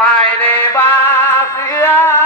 মায়রে Basia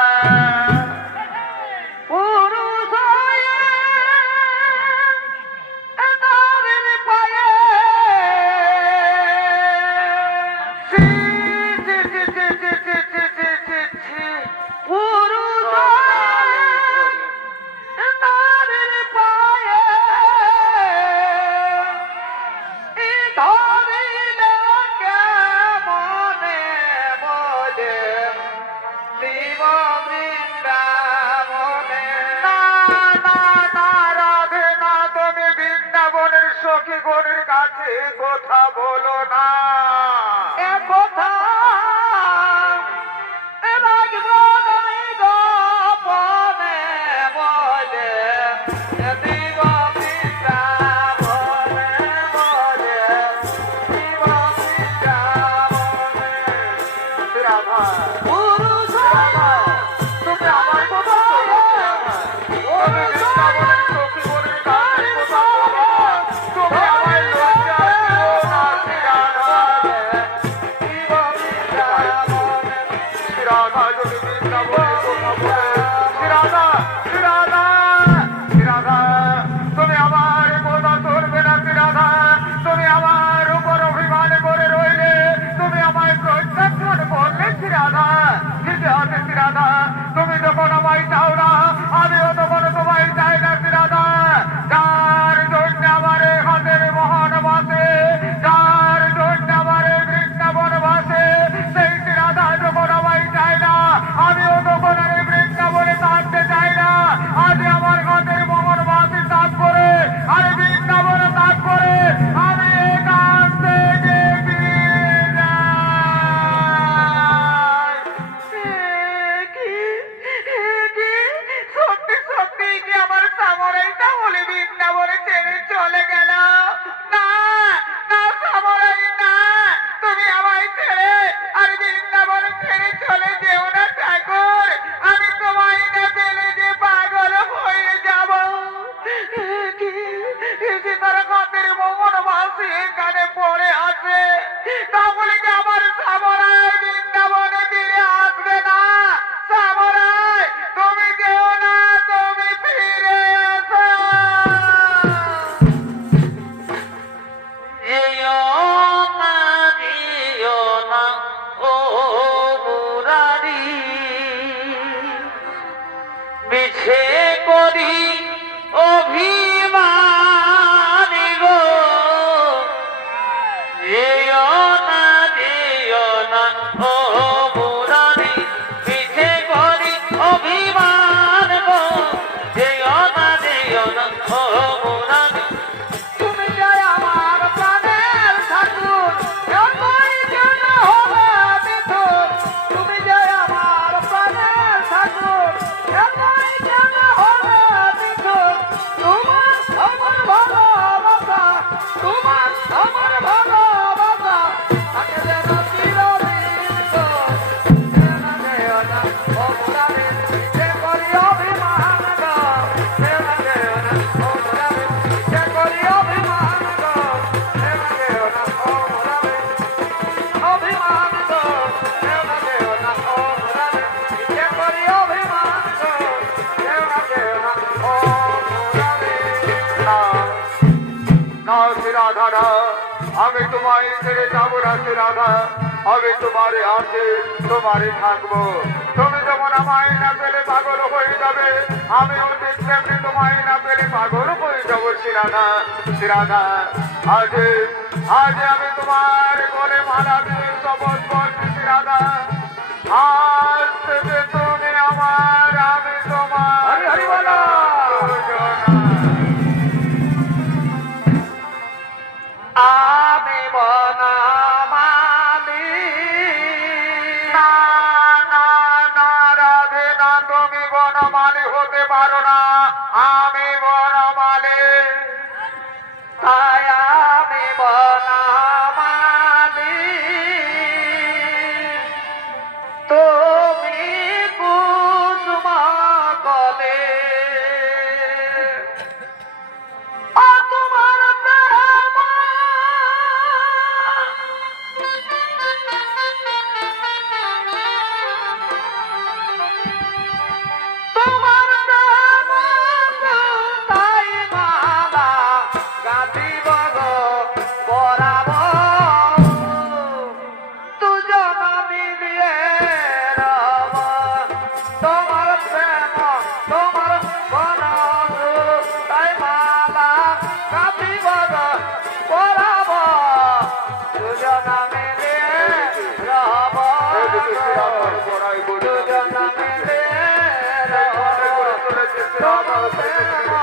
lá. এখন আমায় দাও না বৃন্দাবনে ছেড়ে চলে গেল। বলে করি অভিমান তোমারে আছে তোমারই থাকব। তুমি যেমন আমায় না পেলে পাগল হয়ে যাবে, আমি অতীত তেমনি তোমায় না পেলে পাগল হয়ে যাব, শিরাধা শিরাধা। আজ আজ আমি তোমার ঘরে মারা দিয়ে শপথ করছি, শিরাধা। আজ থেকে তুমি এদিকে শ্রীরামর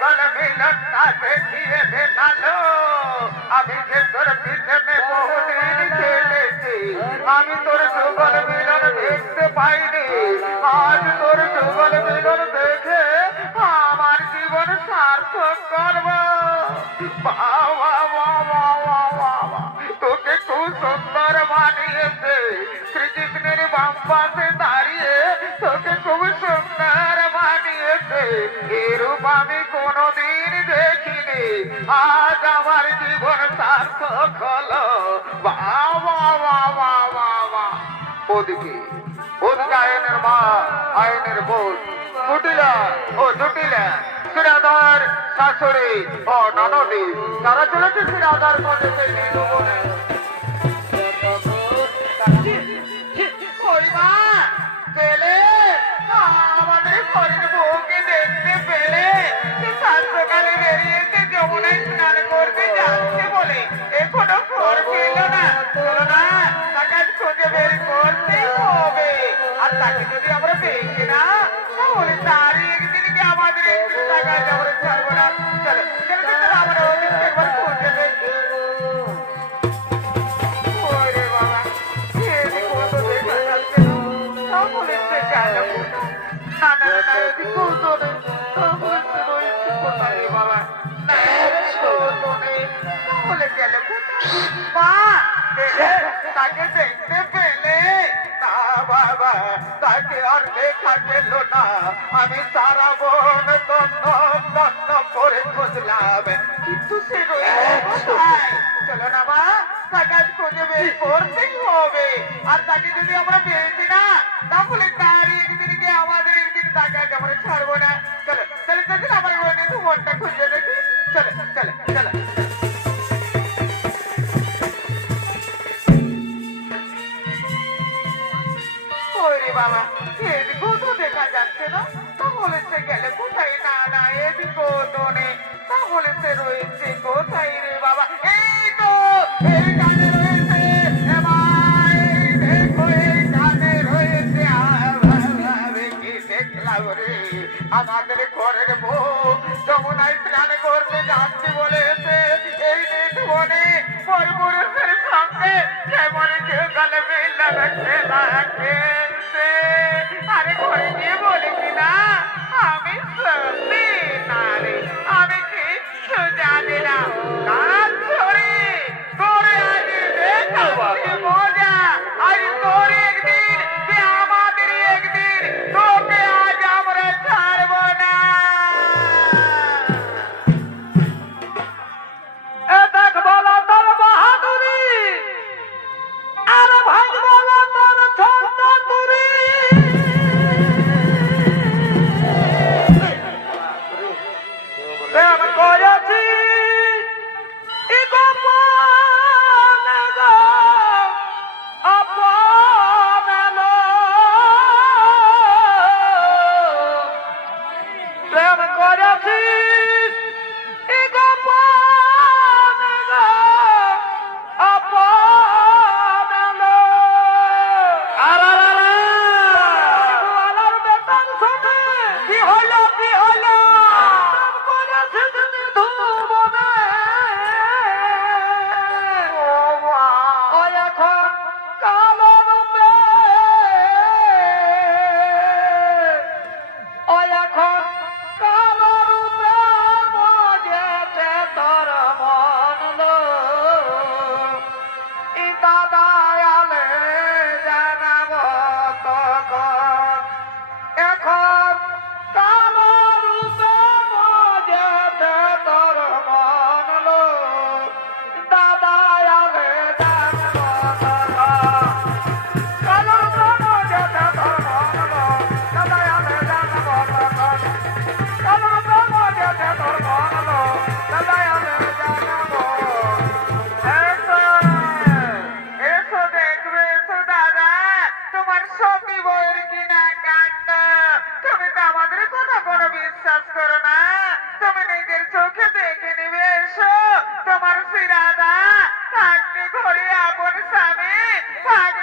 আমায় যুগল মিলন না দেখিয়ে আমি যে তোর পিছনে বহুদিন খেলেছি, আমি তোর যুগল মিলন দেখতে পাইনি। আজ তোর যুগল মিলন দেখে আমার জীবন সার্থক করব। তোকে খুব সুন্দর মানিয়েছে শ্রীকৃষ্ণের বাম পাশে দাঁড়িয়ে তোকে খুব সুন্দর এরূপ আমি কোনোদিন দেখিনি। আজ আমার জীবন সার্থক হলো। ওদিকে ওদিকে আয়নের মা আয়নের বোন। কুটিলা ও জটিলা শ্রীরাধার শাশুড়ি, ও ননদি। তারা চলেছে শ্রীরাধার মধ্যে সেই দেখতে পেলে সে সাত সকালে বেরিয়েছে যমুনায় স্নান করতে যাচ্ছে বলে। এখনও খবর পেল না। চলো না, তাকে আজ খুঁজে আর তাকে আমরা পেয়েছি না, তাহলে তারই একদিনকে আমাদের একটু টাকা আমরা ছাড়বো না। তাকে দেখতে পেলে না বাবা তাকে আর দেখা গেল না আমি সারা বন তন্ন তন্ন করে খুঁজলাম কিন্তু সে রয়েছে চলো না মা তাকে আজ খুঁজে বের করতেই হবে আর তাকে যদি আমরা পেয়েছি না তাকে আজ আমরা ছাড়বো না চলো তো দেখা যাচ্ছে না তাহলে সে গেলে কোথায় তো নেই তাহলে সে রয়েছে কোথায় রে বাবা জানতে বলেছে, এই জীবনে ওই পুরুষের সঙ্গে যেমন চিরকালে মিল্লা রাখছে তারা খেলছে আরে ঘরে গিয়ে বলেছি না আমি সত্যি না। ফিরাদা থাকবে ঘরে আপন স্বামী থাকবে